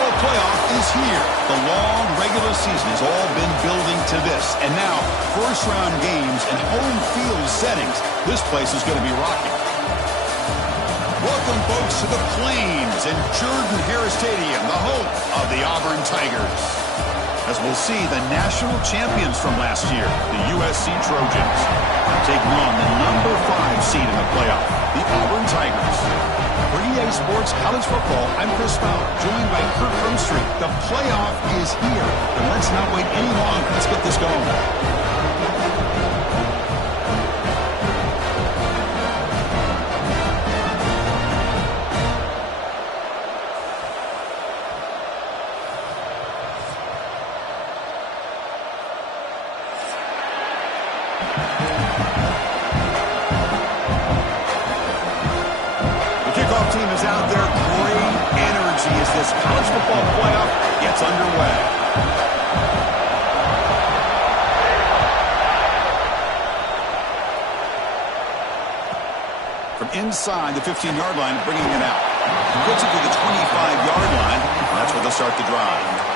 football playoff is here. The long regular season has all been building to this. And now, first-round games and home field settings. This place is going to be rocking. Welcome, folks, to the Plains and Jordan-Hare Stadium, the home of the Auburn Tigers. As we'll see the national champions from last year, the USC Trojans, taking on the number 5 seed in the playoff, the Auburn Tigers. For EA Sports College Football, I'm Chris Fowler, joined by Kirk Herbstreit. The playoff is here, and let's not wait any longer. Let's get this going. Team is out there. Great energy as this college football playoff gets underway. From inside the 15-yard line, bringing it out. He puts it to the 25-yard line. That's where they'll start the drive.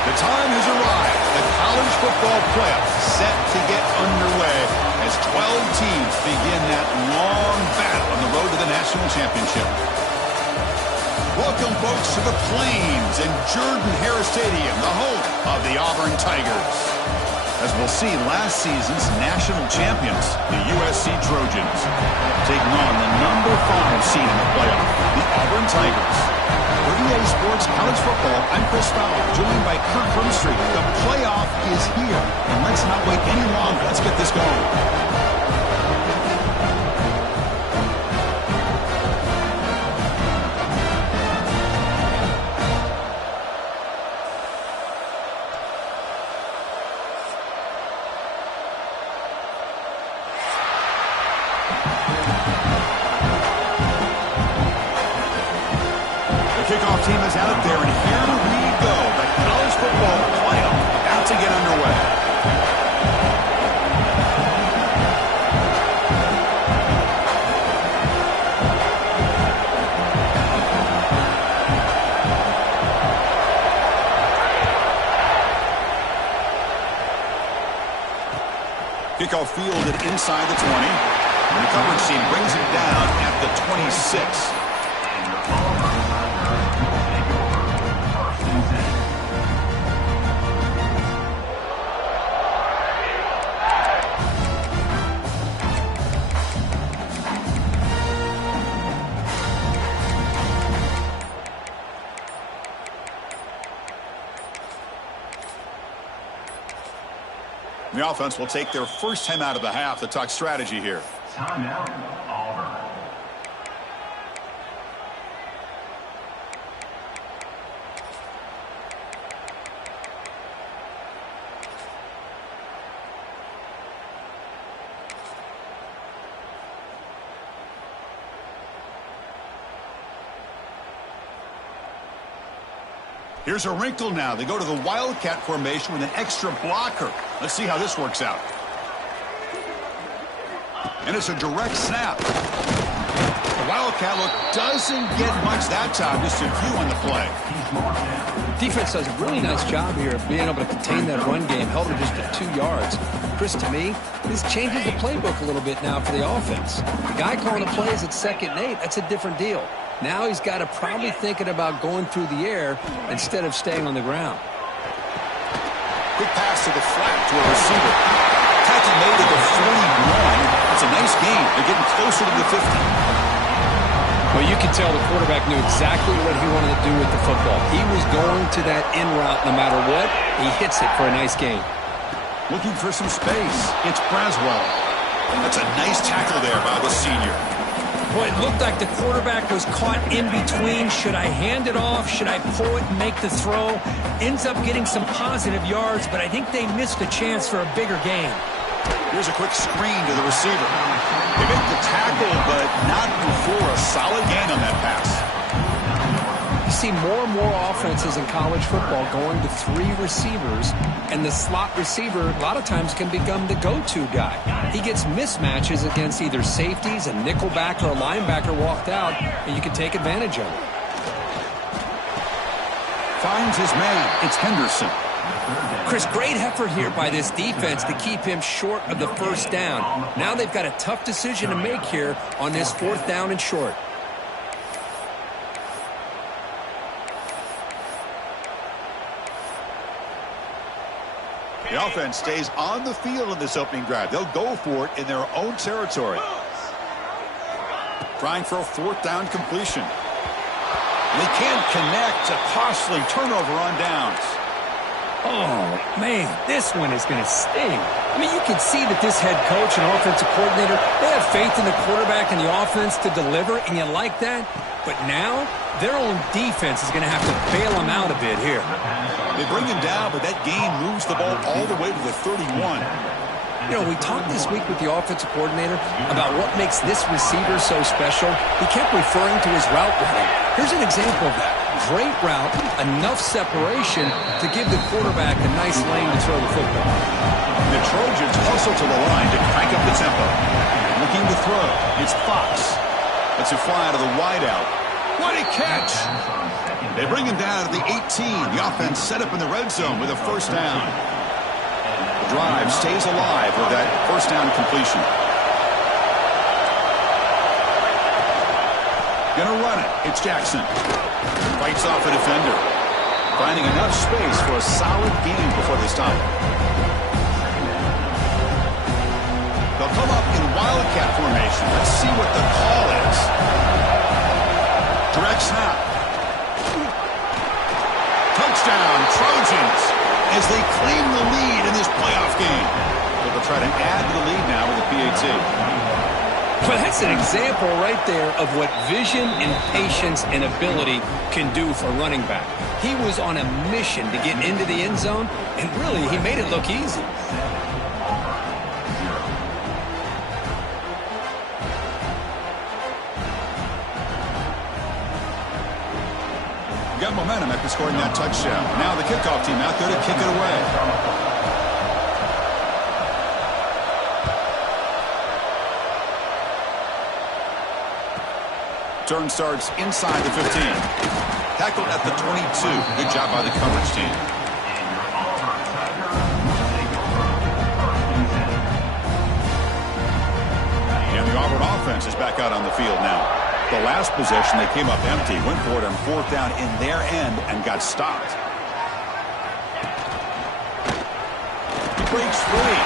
The time has arrived. The college football playoff set to get underway as 12 teams begin that long battle on the road to the national championship. Welcome, folks, to the Plains and Jordan-Hare Stadium, the home of the Auburn Tigers. As we'll see, last season's national champions, the USC Trojans, taking on the number 5 seed in the playoff, the Auburn Tigers. For For EA Sports College Football, I'm Chris Fowler, joined by Kirk Hermstreet. The playoff is here, and let's not wait any longer. Let's get this going. Kickoff team is out there, and here we go. The college football playoff about to get underway. Kickoff fielded inside the 20. And the coverage team brings it down at the 26. The offense will take their first time out of the half to talk strategy here. Timeout, Auburn. Here's a wrinkle now. They go to the Wildcat formation with an extra blocker. Let's see how this works out. And it's a direct snap. The Wildcat look doesn't get much that time. Just a few on the play. Defense does a really nice job here of being able to contain that run game. Held it just at 2 yards. Chris, to me, this changes the playbook a little bit now for the offense. The guy calling the plays at 2nd and 8, that's a different deal. Now he's got to probably thinking about going through the air instead of staying on the ground. Quick pass to the flat to a receiver. Tackle made at the 41. It's a nice gain. They're getting closer to the 50. Well, you can tell the quarterback knew exactly what he wanted to do with the football. He was going to that in route no matter what. He hits it for a nice gain. Looking for some space. It's Braswell. That's a nice tackle there by the senior. Boy, it looked like the quarterback was caught in between. Should I hand it off? Should I pull it and make the throw? Ends up getting some positive yards, but I think they missed a chance for a bigger gain. Here's a quick screen to the receiver. They make the tackle, but not before a solid gain on that pass. You see more and more offenses in college football going to 3 receivers, and the slot receiver a lot of times can become the go-to guy. He gets mismatches against either safeties, a nickelback, or a linebacker walked out, and you can take advantage of it. Finds his man. It's Henderson. Chris, great effort here by this defense to keep him short of the first down. Now they've got a tough decision to make here on this 4th down and short. The offense stays on the field in this opening drive. They'll go for it in their own territory. Trying for a 4th down completion. And they can't connect. A costly turnover on downs. Oh, man, this one is going to sting. I mean, you can see that this head coach and offensive coordinator, they have faith in the quarterback and the offense to deliver, and you like that. But now, their own defense is going to have to bail them out a bit here. They bring him down, but that gain moves the ball all the way to the 31. You know, we talked this week with the offensive coordinator about what makes this receiver so special. He kept referring to his route running. Here's an example of that. Great route, enough separation to give the quarterback a nice lane to throw the football. The Trojans hustle to the line to crank up the tempo. Looking to throw. It's Fox. That's a fly to the wideout. What a catch! They bring him down to the 18. The offense set up in the red zone with a 1st down. The drive stays alive with that 1st down completion. Gonna run it. It's Jackson. Fights off a defender. Finding enough space for a solid gain before they stop. They'll come up in Wildcat formation. Let's see what the call is. Direct snap. touchdown, Trojans, as they claim the lead in this playoff game. But they'll try to add to the lead now with a PAT. Well, that's an example right there of what vision and patience and ability can do for a running back. He was on a mission to get into the end zone, and really, he made it look easy. Got momentum after scoring that touchdown. Now the kickoff team out there to kick it away. Turn starts inside the 15. Tackled at the 22. Good job by the coverage team. And the Auburn offense is back out on the field now. The last possession, they came up empty, went for it on fourth down in their end and got stopped. He breaks free.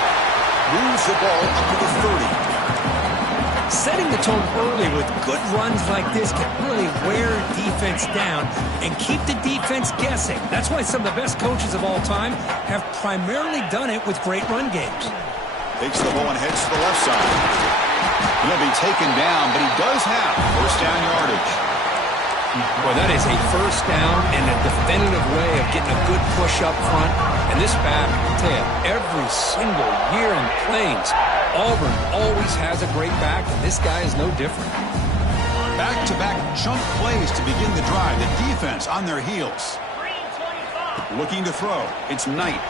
Moves the ball up to the 30. Setting the tone early with good runs like this can really wear defense down and keep the defense guessing. That's why some of the best coaches of all time have primarily done it with great run games. Takes the ball and heads to the left side. He'll be taken down, but he does have first down yardage. Boy, that is a first down and a definitive way of getting a good push up front. And this back, I'll tell you, every single year in Plains, Auburn always has a great back, and this guy is no different. Back-to-back chunk plays to begin the drive. The defense on their heels. Looking to throw. It's Knight.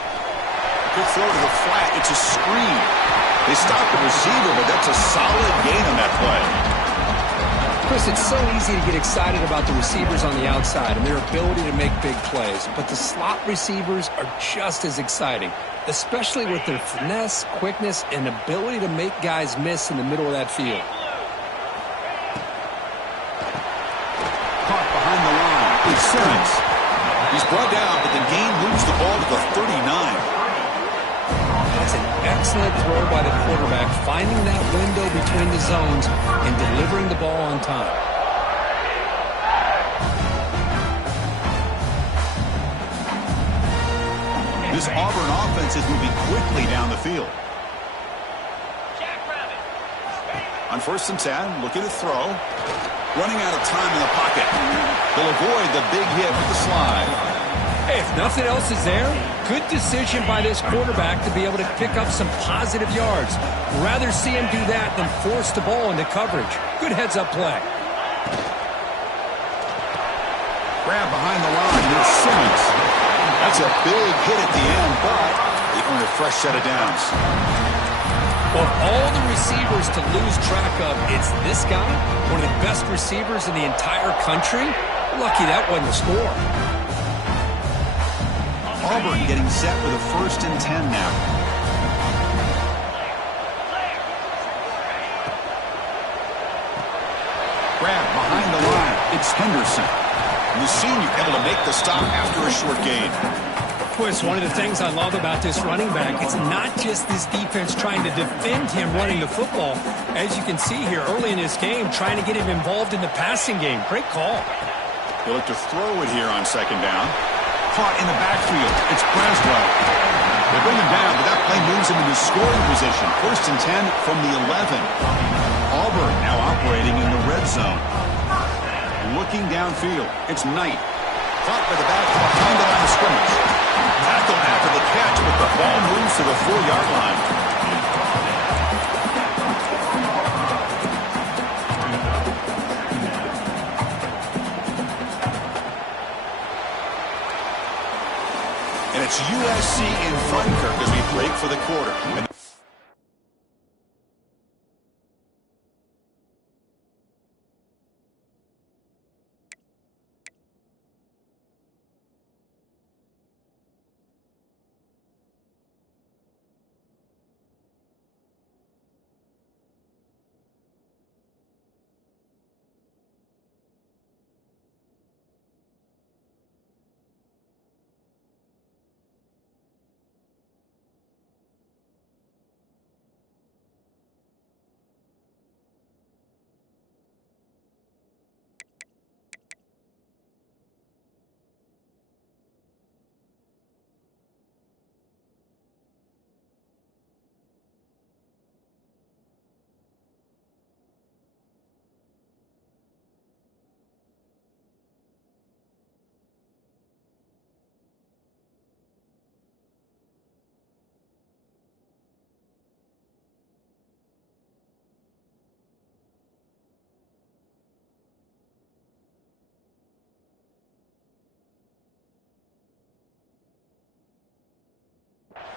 Good throw to the flat. It's a screen. They stop the receiver, but that's a solid gain on that play. Chris, it's so easy to get excited about the receivers on the outside and their ability to make big plays, but the slot receivers are just as exciting, especially with their finesse, quickness, and ability to make guys miss in the middle of that field. Caught behind the line. It's Simmons. He's brought down, but the gain moves the ball to the 39. That's an excellent throw by the quarterback, finding that window between the zones and delivering the ball on time. This Auburn offense is moving quickly down the field. On 1st and 10, looking to throw. Running out of time in the pocket. They'll avoid the big hit with the slide. Hey, if nothing else is there, good decision by this quarterback to be able to pick up some positive yards. Rather see him do that than force the ball into coverage. Good heads-up play. Grab behind the line with Simmons. That's a big hit at the end, but they earn a fresh set of downs. Of all the receivers to lose track of, it's this guy, one of the best receivers in the entire country. Lucky that wasn't a score. Auburn getting set with a 1st and 10 now. Grab behind the line. It's Henderson. And the senior able to make the stop after a short gain. Chris, one of the things I love about this running back, it's not just this defense trying to defend him running the football. As you can see here early in this game, trying to get him involved in the passing game. Great call. They look to throw it here on 2nd down. Caught in the backfield. It's Braswell. They bring him down, but that play moves him into scoring position. 1st and 10 from the 11. Auburn now operating in the red zone. Looking downfield. It's Knight. Caught by the back behind the line of scrimmage. Tackled after the catch, but the ball moves to the 4-yard line. And it's USC in front, Kirk, as we break for the quarter.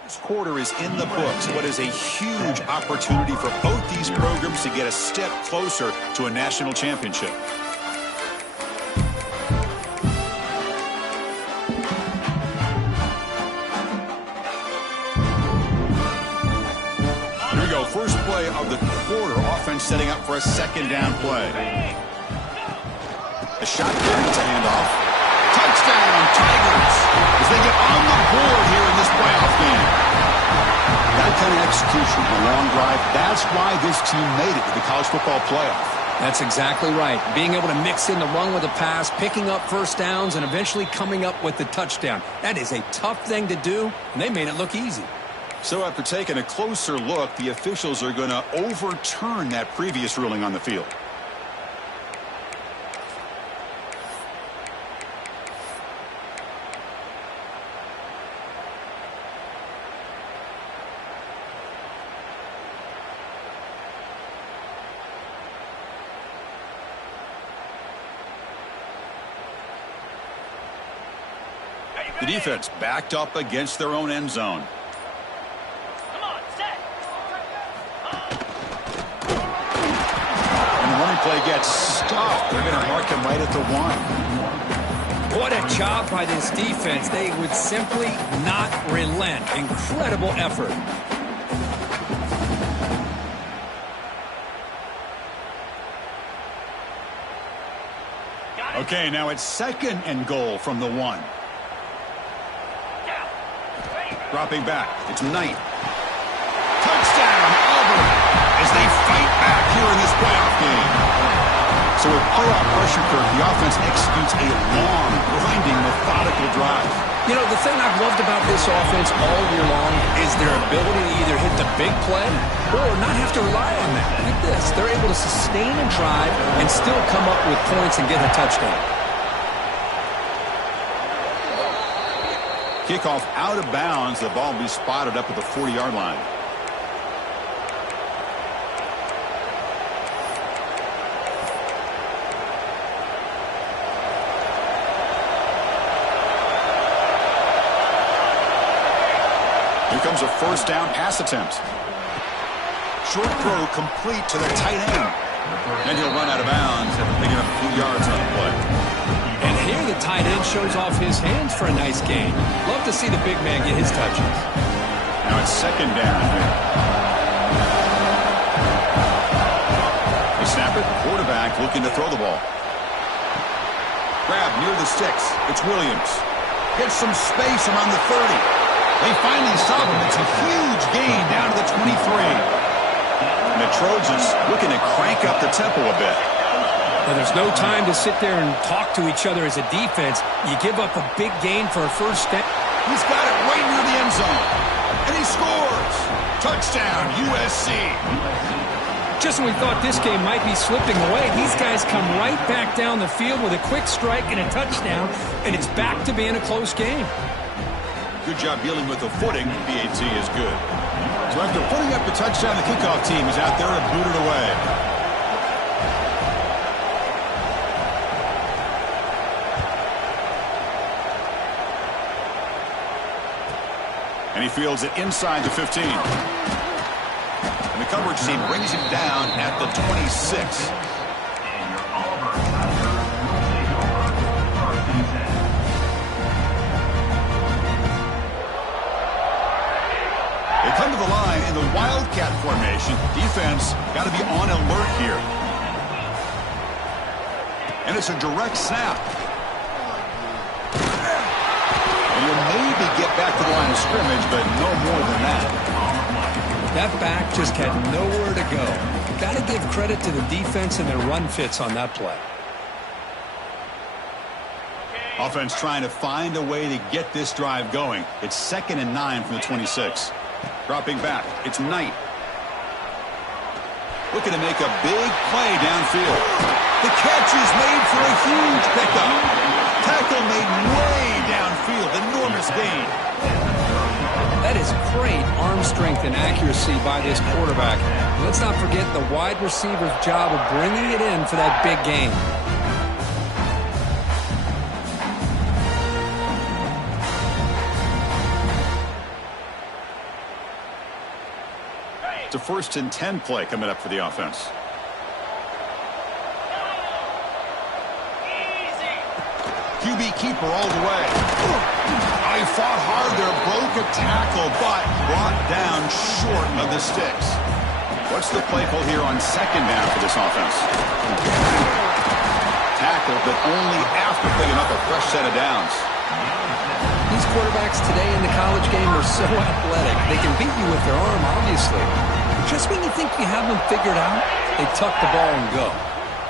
This quarter is in the books. What is a huge opportunity for both these programs to get a step closer to a national championship. Here we go. First play of the quarter. Offense setting up for a second down play. A shotgun, it's a handoff. Touchdown, Tigers, as they get on the board here in this playoff game. That kind of execution, a long drive, that's why this team made it to the college football playoff. That's exactly right. Being able to mix in the run with the pass, picking up first downs, and eventually coming up with the touchdown. That is a tough thing to do, and they made it look easy. So after taking a closer look, the officials are going to overturn that previous ruling on the field. The defense backed up against their own end zone. Come on, set. And the running play gets stopped. They're going to mark him right at the 1. What a job by this defense. They would simply not relent. Incredible effort. Okay, now it's second and goal from the 1. Dropping back, it's Knight. Touchdown, Auburn, as they fight back here in this playoff game. So with playoff pressure, Kirk, the offense executes a long, grinding, methodical drive. You know, the thing I've loved about this offense all year long is their ability to either hit the big play or not have to rely on that. Like this, they're able to sustain a drive and still come up with points and get a touchdown. Kickoff out of bounds. The ball will be spotted up at the 40-yard line. Here comes a first down pass attempt. Short throw complete to the tight end. And he'll run out of bounds after picking up a few yards on the play. And here the tight end shows off his hands for a nice gain. Love to see the big man get his touches. Now it's second down. They snap it. Quarterback looking to throw the ball. Grab near the sticks. It's Williams. Gets some space around the 30. They finally stop him. It's a huge gain down to the 23. And the Trojans looking to crank up the tempo a bit. Well, there's no time to sit there and talk to each other as a defense. You give up a big gain for a first down. He's got it right near the end zone. And he scores. Touchdown, USC. Just when we thought this game might be slipping away, these guys come right back down the field with a quick strike and a touchdown, and it's back to being a close game. Good job dealing with the footing. BAT is good. So after putting up the touchdown, the kickoff team is out there to boot it away. And he fields it inside the 15. And the coverage team brings him down at the 26. They come to the line in the Wildcat formation. Defense got to be on alert here. And it's a direct snap. And you'll maybe get back to the line of scrimmage, but no more than that. That back just had nowhere to go. Got to give credit to the defense and their run fits on that play. Offense trying to find a way to get this drive going. It's 2nd and 9 from the 26. Dropping back, it's Knight. Looking to make a big play downfield. The catch is made for a huge pickup. Tackle made way downfield. Enormous gain. That is great arm strength and accuracy by this quarterback. Let's not forget the wide receiver's job of bringing it in for that big gain. It's a 1st and 10 play coming up for the offense. QB keeper all the way. He fought hard there, broke a tackle, but brought down short of the sticks. What's the play call here on 2nd down for this offense? Tackle, but only after picking up a fresh set of downs. These quarterbacks today in the college game are so athletic. They can beat you with their arm, obviously. Just when you think you have them figured out, they tuck the ball and go.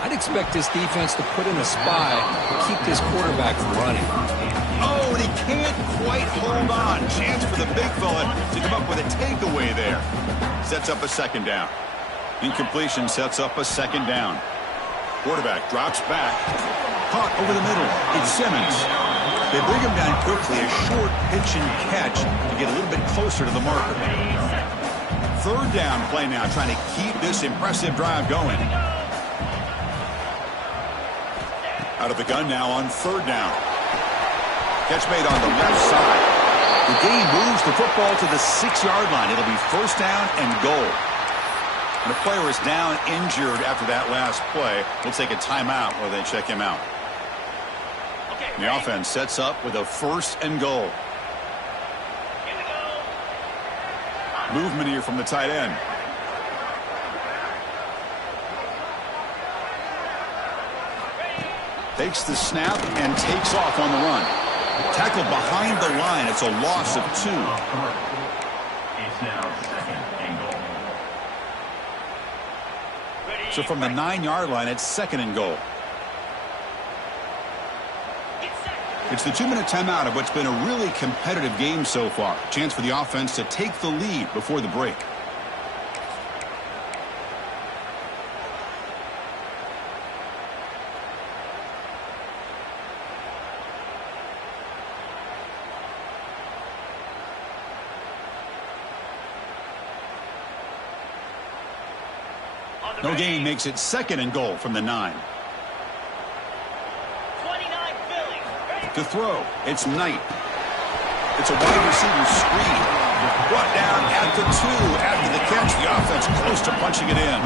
I'd expect this defense to put in a spy to keep this quarterback from running. Oh, and he can't quite hold on. Chance for the big fella to come up with a takeaway there. Sets up a 2nd down. Incompletion sets up a 2nd down. Quarterback drops back. Caught over the middle. It's Simmons. They bring him down quickly. A short pitch and catch to get a little bit closer to the marker. 3rd down play now, trying to keep this impressive drive going. Out of the gun now on 3rd down. Catch made on the left side. The game moves the football to the 6-yard line. It'll be 1st down and goal. And the player is down injured after that last play. We'll take a timeout while they check him out. Okay, The offense sets up with a 1st and goal. Here we go. Movement here from the tight end. Takes the snap and takes off on the run. Tackled behind the line. It's a loss of 2. It's now 2nd and goal. So from the 9-yard line, it's 2nd and goal. Get set. It's the 2-minute timeout of what's been a really competitive game so far. Chance for the offense to take the lead before the break. No gain makes it 2nd and goal from the 9. 29 Philly. Ready. To throw, it's Knight. It's a wide receiver screen. Brought down at the 2 after the catch. The offense close to punching it in.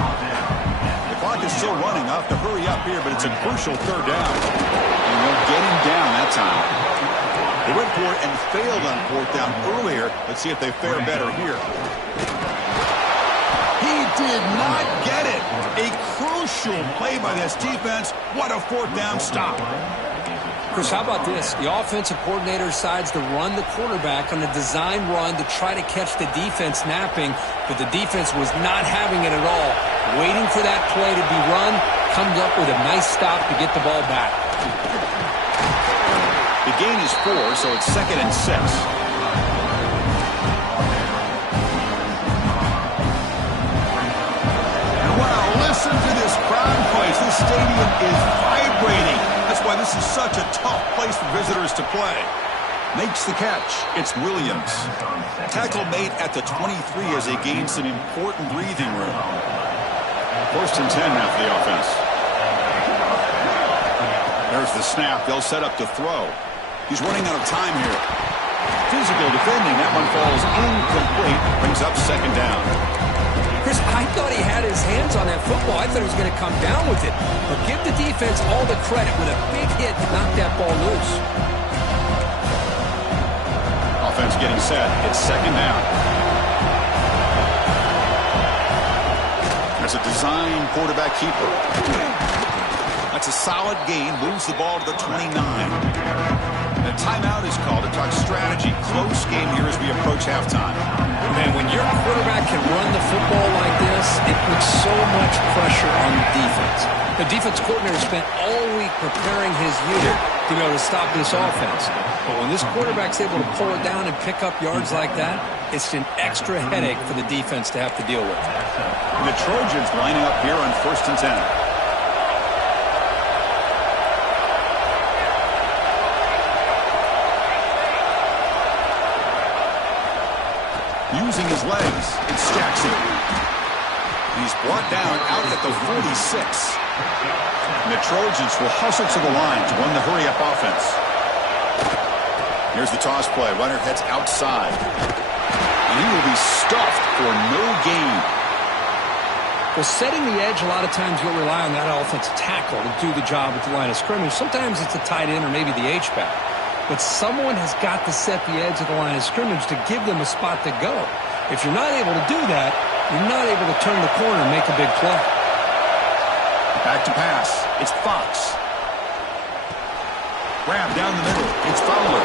The clock is still running. I'll have to hurry up here, but it's a crucial 3rd down. And they'll get him down that time. They went for it and failed on 4th down earlier. Let's see if they fare better here. He did not get it. A crucial play by this defense. What a 4th down stop. Chris, how about this? The offensive coordinator decides to run the quarterback on a design run to try to catch the defense napping, but the defense was not having it at all. Waiting for that play to be run, comes up with a nice stop to get the ball back. The gain is 4, so it's 2nd and 6. Listen to this crowd place. This stadium is vibrating. That's why this is such a tough place for visitors to play. Makes the catch. It's Williams. Tackle made at the 23 as they gain some important breathing room. 1st and 10 now for the offense. There's the snap. They'll set up to throw. He's running out of time here. Physical defending. That one falls incomplete. Brings up 2nd down. Chris, I thought he had his hands on that football. I thought he was going to come down with it. But give the defense all the credit with a big hit to knock that ball loose. Offense getting set. It's 2nd down. There's a design quarterback keeper. That's a solid gain. Moves the ball to the 29. A timeout is called to talk strategy. Close game here as we approach halftime. Man, when your quarterback can run the football like this, it puts so much pressure on the defense. The defense coordinator spent all week preparing his unit to be able to stop this offense. But when this quarterback's able to pull it down and pick up yards like that, it's an extra headache for the defense to have to deal with. And the Trojans lining up here on 1st and 10. Using his legs, it's Jackson. He's brought down out at the 46. And the Trojans will hustle to the line to run the hurry-up offense. Here's the toss play. Runner heads outside. And he will be stuffed for no gain. Well, setting the edge, a lot of times you'll rely on that offensive tackle to do the job at the line of scrimmage. Sometimes it's a tight end or maybe the H-back. But someone has got to set the edge of the line of scrimmage to give them a spot to go. If you're not able to do that, you're not able to turn the corner and make a big play. Back to pass. It's Fox. Grab down the middle. It's Fowler.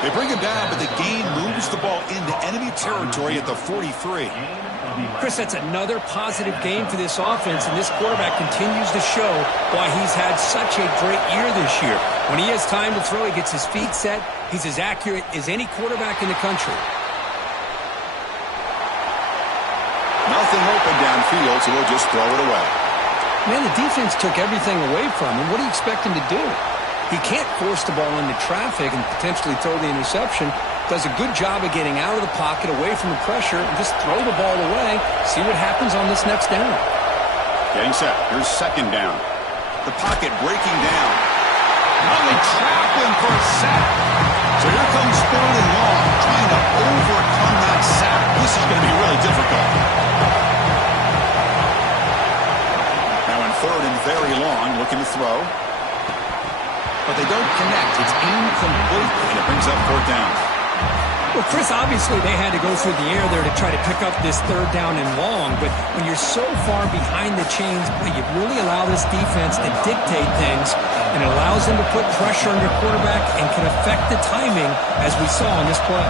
They bring him down, but the gain moves the ball into enemy territory at the 43. Chris, that's another positive game for this offense, and this quarterback continues to show why he's had such a great year this year. When he has time to throw, he gets his feet set. He's as accurate as any quarterback in the country. Nothing open downfield, so he'll just throw it away. Man, the defense took everything away from him. What do you expect him to do? He can't force the ball into traffic and potentially throw the interception. Does a good job of getting out of the pocket, away from the pressure, and just throw the ball away. See what happens on this next down. Getting set. Here's second down. The pocket breaking down. Now they trap him for a sack. So here comes third and long, trying to overcome that sack. This is going to be really difficult. Now in third and very long, looking to throw. But they don't connect. It's incomplete, and it brings up fourth down. Well, Chris, obviously they had to go through the air there to try to pick up this third down and long, but when you're so far behind the chains, you really allow this defense to dictate things, and it allows them to put pressure on your quarterback and can affect the timing, as we saw on this play.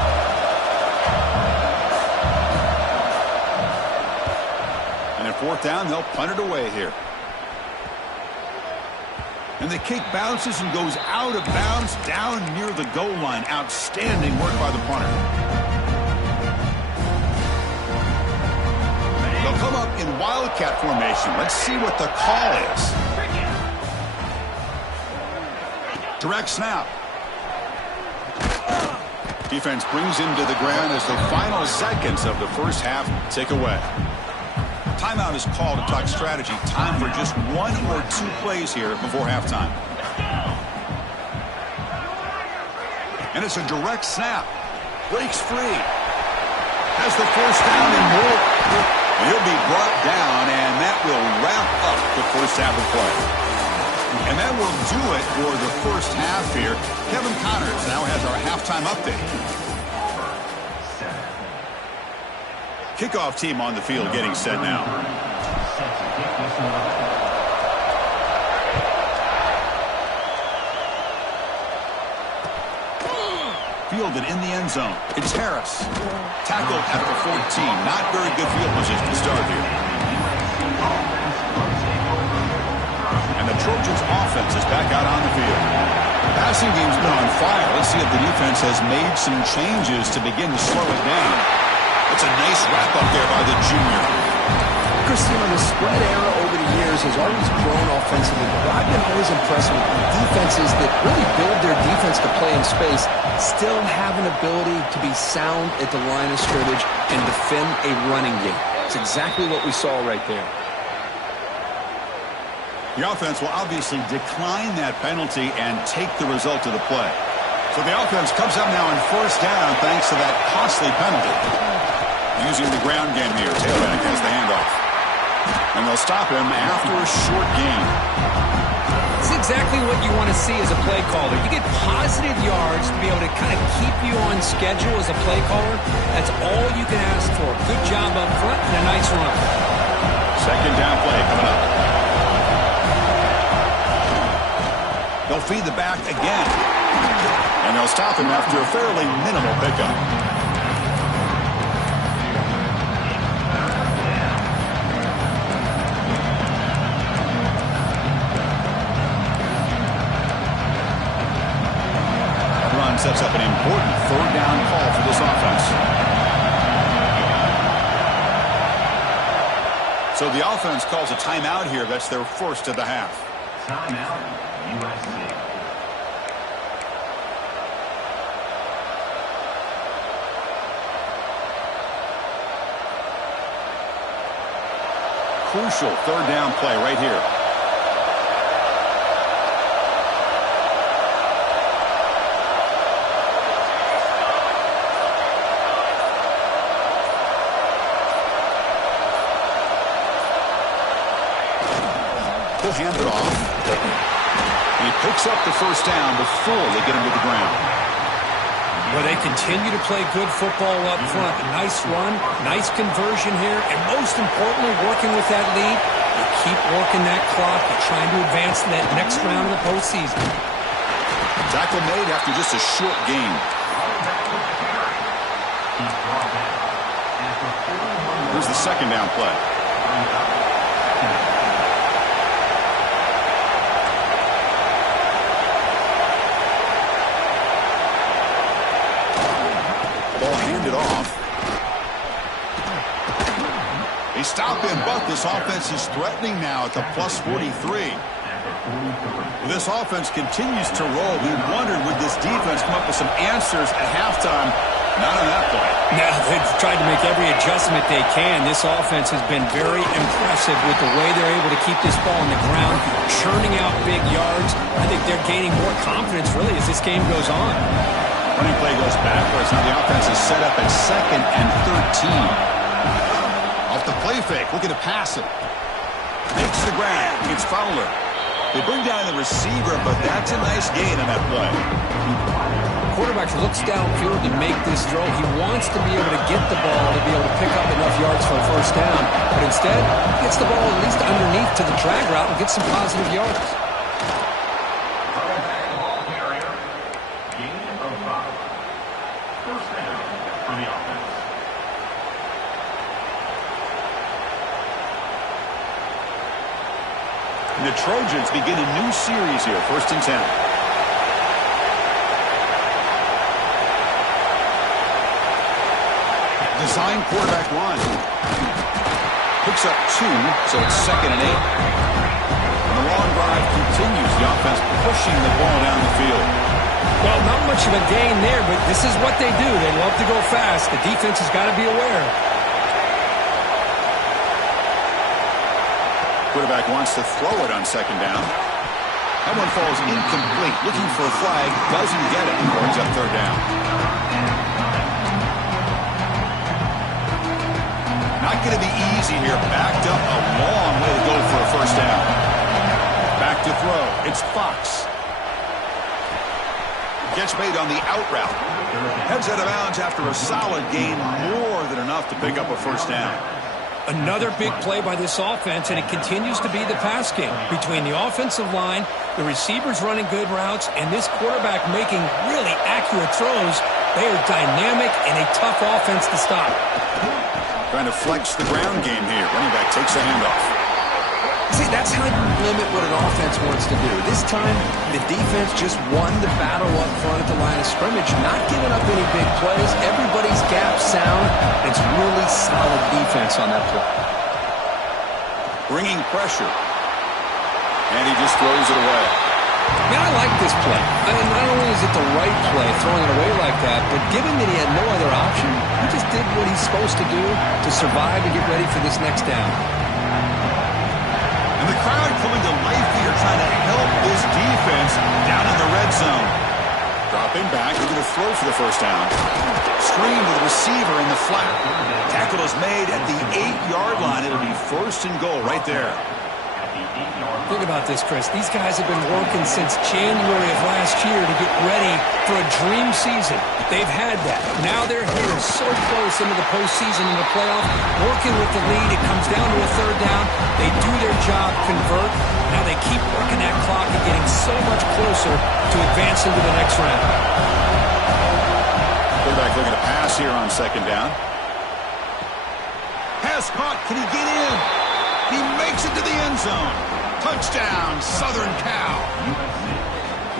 And at fourth down, they'll punt it away here. And the kick bounces and goes out of bounds down near the goal line. Outstanding work by the punter. They'll come up in wildcat formation. Let's see what the call is. Direct snap. Defense brings him to the ground as the final seconds of the first half tick away. Timeout is called to talk strategy. Time for just one or two plays here before halftime. And it's a direct snap. Breaks free. Has the first down and more. And he'll be brought down, and that will wrap up the first half of play. And that will do it for the first half here. Kevin Connors now has our halftime update. Kickoff team on the field getting set now. Fielded in the end zone. It's Harris. Tackled at the 14. Not very good field position to start here. And the Trojans offense is back out on the field. The passing game's been on fire. Let's see if the defense has made some changes to begin to slow it down. It's a nice wrap-up there by the junior. Christian, the spread era over the years has always grown offensively, but I've been always impressed with defenses that really build their defense to play in space, still have an ability to be sound at the line of scrimmage and defend a running game. It's exactly what we saw right there. The offense will obviously decline that penalty and take the result of the play. So the offense comes up now in first down thanks to that costly penalty. Using the ground game here. Tailback has the handoff. And they'll stop him after a short gain. It's exactly what you want to see as a play caller. You get positive yards to be able to kind of keep you on schedule as a play caller. That's all you can ask for. Good job up front and a nice run. Second down play coming up. They'll feed the back again. And they'll stop him after a fairly minimal pickup. Sets up an important third down call for this offense. So the offense calls a timeout here. That's their first of the half. Timeout, USC. Crucial third down play right here. He'll hand it off. He picks up the first down before they get him to the ground. Well, they continue to play good football up front. A nice run, nice conversion here, and most importantly, working with that lead, you keep working that clock. You're trying to advance to that next round of the postseason. Tackle made after just a short gain. Here's the second down play. Ball handed off. They stop him, but this offense is threatening now at the plus 43. This offense continues to roll. We wondered, would this defense come up with some answers at halftime? Not on that play. No, they've tried to make every adjustment they can. This offense has been very impressive with the way they're able to keep this ball on the ground, churning out big yards. I think they're gaining more confidence, really, as this game goes on. Running play goes backwards. Now the offense is set up at 2nd and 13. Off the play fake, looking to pass it. Makes the ground. It's Fowler. They bring down the receiver, but that's a nice gain on that play. Quarterback looks downfield to make this throw. He wants to be able to get the ball to be able to pick up enough yards for a first down. But instead, he gets the ball at least underneath to the drag route and gets some positive yards. And the Trojans begin a new series here, 1st and 10. Design quarterback run. Picks up 2, so it's 2nd and 8. And the long drive continues. The offense pushing the ball down the field. Well, not much of a gain there, but this is what they do. They love to go fast. The defense has got to be aware. Quarterback wants to throw it on 2nd down. That one falls incomplete. Looking for a flag. Doesn't get it. Brings up 3rd down. Not going to be easy here. Backed up a long way to go for a first down. Back to throw. It's Fox. Catch made on the out route. Heads out of bounds after a solid gain. More than enough to pick up a first down. Another big play by this offense, and it continues to be the pass game. Between the offensive line, the receivers running good routes, and this quarterback making really accurate throws, they are dynamic and a tough offense to stop. Trying to flex the ground game here. Running back takes the handoff. See, that's how you limit what an offense wants to do. This time, the defense just won the battle up front at the line of scrimmage, not giving up any big plays. Everybody's gap sound. It's really solid defense on that play. Bringing pressure. And he just throws it away. Man, I like this play. I mean, not only is it the right play, throwing it away like that, but given that he had no other option, he just did what he's supposed to do to survive and get ready for this next down. And the crowd coming to life here, trying to help this defense down in the red zone. Dropping back, looking to throw for the first down. Screen to the receiver in the flat. Tackle is made at the 8-yard line. It'll be 1st and goal right there. Think about this, Chris. These guys have been working since January of last year to get ready for a dream season. They've had that. Now they're here so close into the postseason and the playoff, working with the lead. It comes down to a 3rd down. They do their job, convert. Now they keep working that clock and getting so much closer to advancing to the next round. Quarterback looking to pass here on 2nd down. Pass caught. Can he get in? He makes it to the end zone. Touchdown, Southern Cal.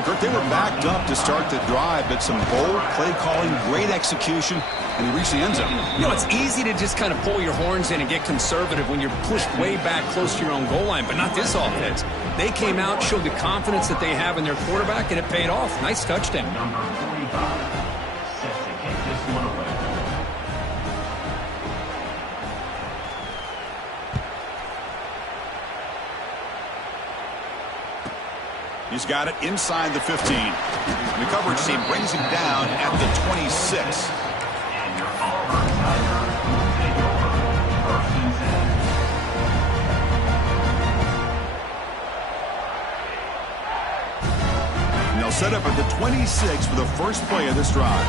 Kurt, they were backed up to start the drive, but some bold play calling, great execution, and they reached the end zone. You know, it's easy to just kind of pull your horns in and get conservative when you're pushed way back close to your own goal line, but not this offense. They came out, showed the confidence that they have in their quarterback, and it paid off. Nice touchdown. Number 45 set to kick this one away. He's got it inside the 15. The coverage team brings him down at the 26. And your Auburn Tigers will take over 1st and 10. set up at the 26 for the first play of this drive.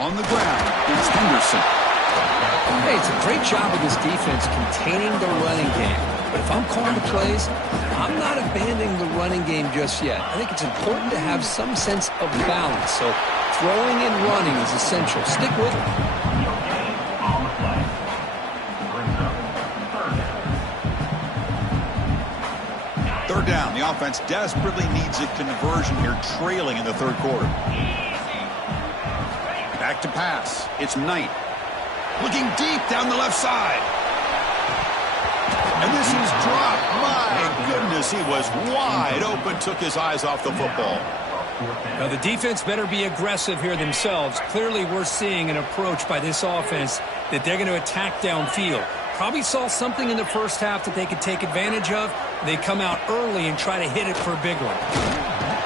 On the ground, it's Henderson. Hey, it's a great job of this defense containing the running game. But if I'm calling the plays, I'm not abandoning the running game just yet. I think it's important to have some sense of balance. So throwing and running is essential. Stick with it. On the play. Brings up third down. Third down. The offense desperately needs a conversion here, trailing in the third quarter. Back to pass. It's Knight. Looking deep down the left side. And this is dropped. My goodness, he was wide open, took his eyes off the football. Now, the defense better be aggressive here themselves. Clearly, we're seeing an approach by this offense that they're going to attack downfield. Probably saw something in the first half that they could take advantage of. They come out early and try to hit it for a big one.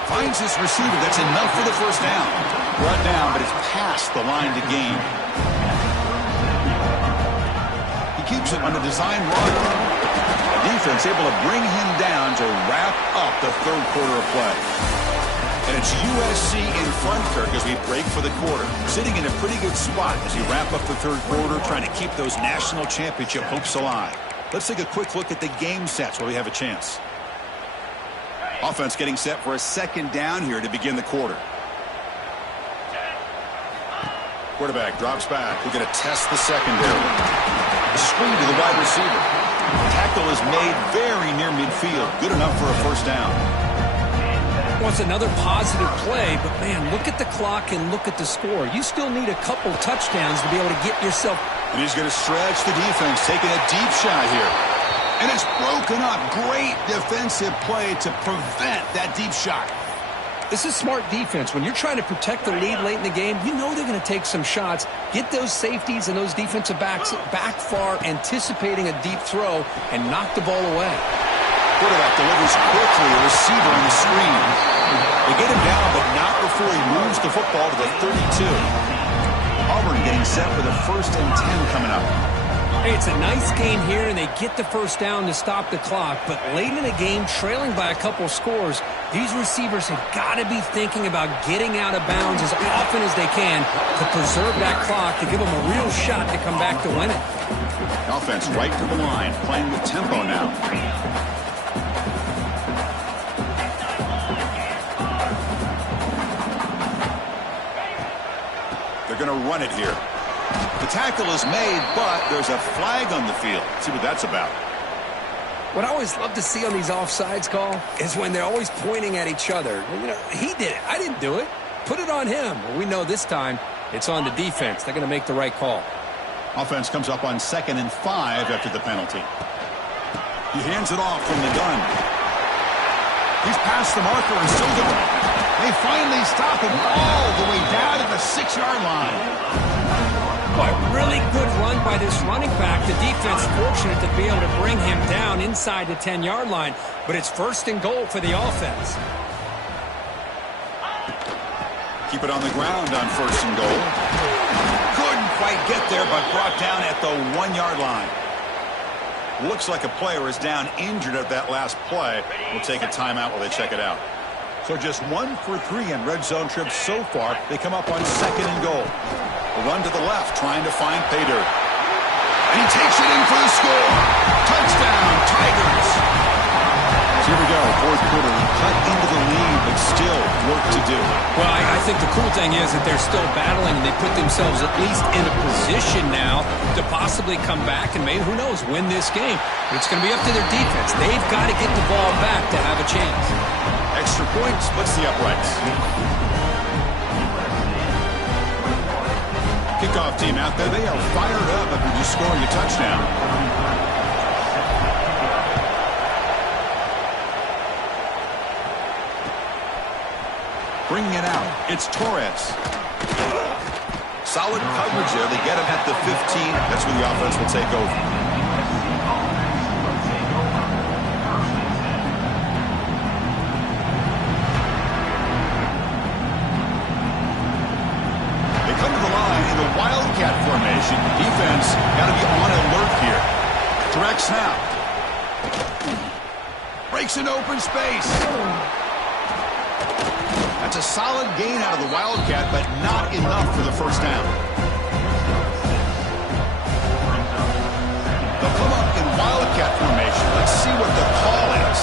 Finds this receiver. That's enough for the first down. Brought down, but it's past the line to gain. He keeps it on a design run. The defense able to bring him down to wrap up the third quarter of play. And it's USC in front, Kirk, as we break for the quarter. Sitting in a pretty good spot as we wrap up the third quarter, trying to keep those national championship hopes alive. Let's take a quick look at the game sets where we have a chance. Offense getting set for a second down here to begin the quarter. Quarterback drops back. We're going to test the secondary. A screen to the wide receiver. Tackle is made very near midfield. Good enough for a first down. Well, it's another positive play, but, man, look at the clock and look at the score. You still need a couple touchdowns to be able to get yourself. And he's going to stretch the defense, taking a deep shot here. And it's broken up. Great defensive play to prevent that deep shot. This is smart defense. When you're trying to protect the lead late in the game, you know they're going to take some shots. Get those safeties and those defensive backs back far, anticipating a deep throw, and knock the ball away. Quarterback delivers quickly, a receiver on the screen. They get him down, but not before he moves the football to the 32. Auburn getting set for the 1st and 10 coming up. Hey, it's a nice game here, and they get the first down to stop the clock. But late in the game, trailing by a couple scores, these receivers have got to be thinking about getting out of bounds as often as they can to preserve that clock, to give them a real shot to come back to win it. Offense right to the line, playing with tempo now. They're going to run it here. The tackle is made, but there's a flag on the field. Let's see what that's about. What I always love to see on these offsides call is when they're always pointing at each other. You know, he did it. I didn't do it. Put it on him. Well, we know this time it's on the defense. They're going to make the right call. Offense comes up on 2nd and 5 after the penalty. He hands it off from the gun. He's past the marker and still going. They finally stop him all the way down to the 6-yard line. Boy, really good run by this running back. The defense fortunate to be able to bring him down inside the 10-yard line. But it's 1st and goal for the offense. Keep it on the ground on 1st and goal. Couldn't quite get there, but brought down at the 1-yard line. Looks like a player is down injured at that last play. We'll take a timeout while they check it out. So just 1 for 3 in red zone trips so far. They come up on 2nd and goal. A run to the left, trying to find pay dirt. And he takes it in for the score. Touchdown, Tigers. So here we go, 4th quarter. Cut into the lead, but still work to do. Well, I think the cool thing is that they're still battling, and they put themselves at least in a position now to possibly come back and maybe, who knows, win this game. But it's going to be up to their defense. They've got to get the ball back to have a chance. Extra point splits the uprights. Kickoff team out there. They are fired up after just scoring a touchdown. Bringing it out. It's Torres. Solid coverage there. They get him at the 15. That's where the offense will take over. Wildcat formation. Defense got to be on alert here. Direct snap. Breaks an open space. That's a solid gain out of the Wildcat, but not enough for the first down. They'll come up in Wildcat formation. Let's see what the call is.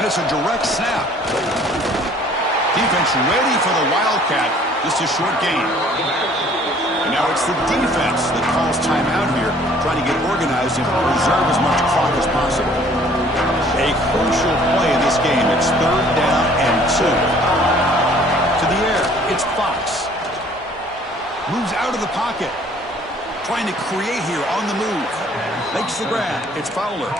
And it's a direct snap. Defense ready for the Wildcat. Just a short gain. And now it's the defense that calls timeout here, trying to get organized and preserve as much clock as possible. A crucial play in this game. It's 3rd down and 2. To the air, it's Fox. Moves out of the pocket. Trying to create here on the move. Makes the grab. It's Fowler.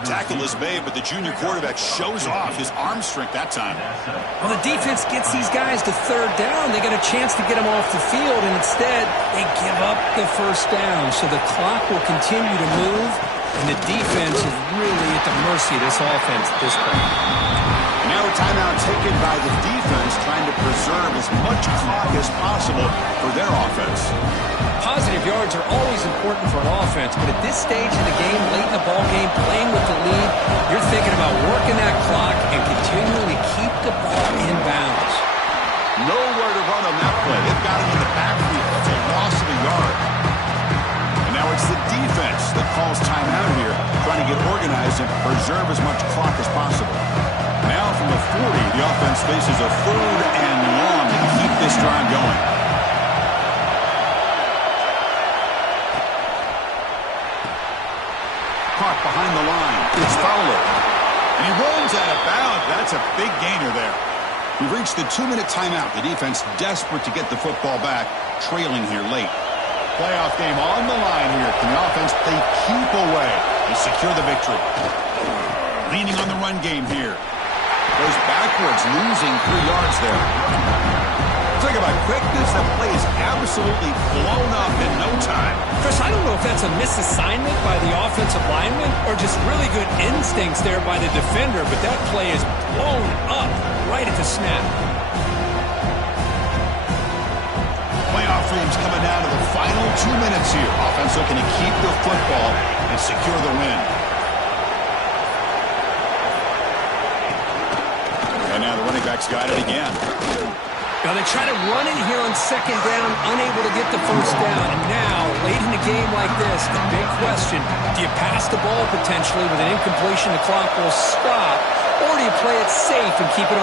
Tackle is made, but the junior quarterback shows off his arm strength that time. Well, the defense gets these guys to 3rd down. They got a chance to get them off the field, and instead they give up the first down. So the clock will continue to move, and the defense is really at the mercy of this offense at this point. Now a timeout taken by the defense, trying to preserve as much clock as possible for their offense. Positive yards are always important for an offense, but at this stage in the game, late in the ball game, playing with the lead, you're thinking about working that clock and continuing to keep the ball in bounds. Nowhere to run on that play. They've got him in the backfield. That's a loss of a yard. And now it's the defense that calls timeout here, trying to get organized and preserve as much clock as possible. Now from the 40, the offense faces a 3rd and long to keep this drive going. Caught behind the line. It's Fowler. And he rolls out of bounds. That's a big gainer there. We've reached the 2-minute timeout. The defense desperate to get the football back, trailing here late. Playoff game on the line here. Can the offense, they keep away and secure the victory. Leaning on the run game here. Goes backwards, losing 3 yards there. Talk about quickness. That play is absolutely blown up in no time. Chris, I don't know if that's a misassignment by the offensive lineman or just really good instincts there by the defender, but that play is blown up right at the snap. Playoff dreams coming down to the final 2 minutes here. Offense looking to keep the football and secure the win. And now the running backs got it again. Now they try to run it here on 2nd down, unable to get the first down. And now, late in a game like this, the big question, do you pass the ball potentially with an incompletion, the clock will stop, or do you play it safe and keep it on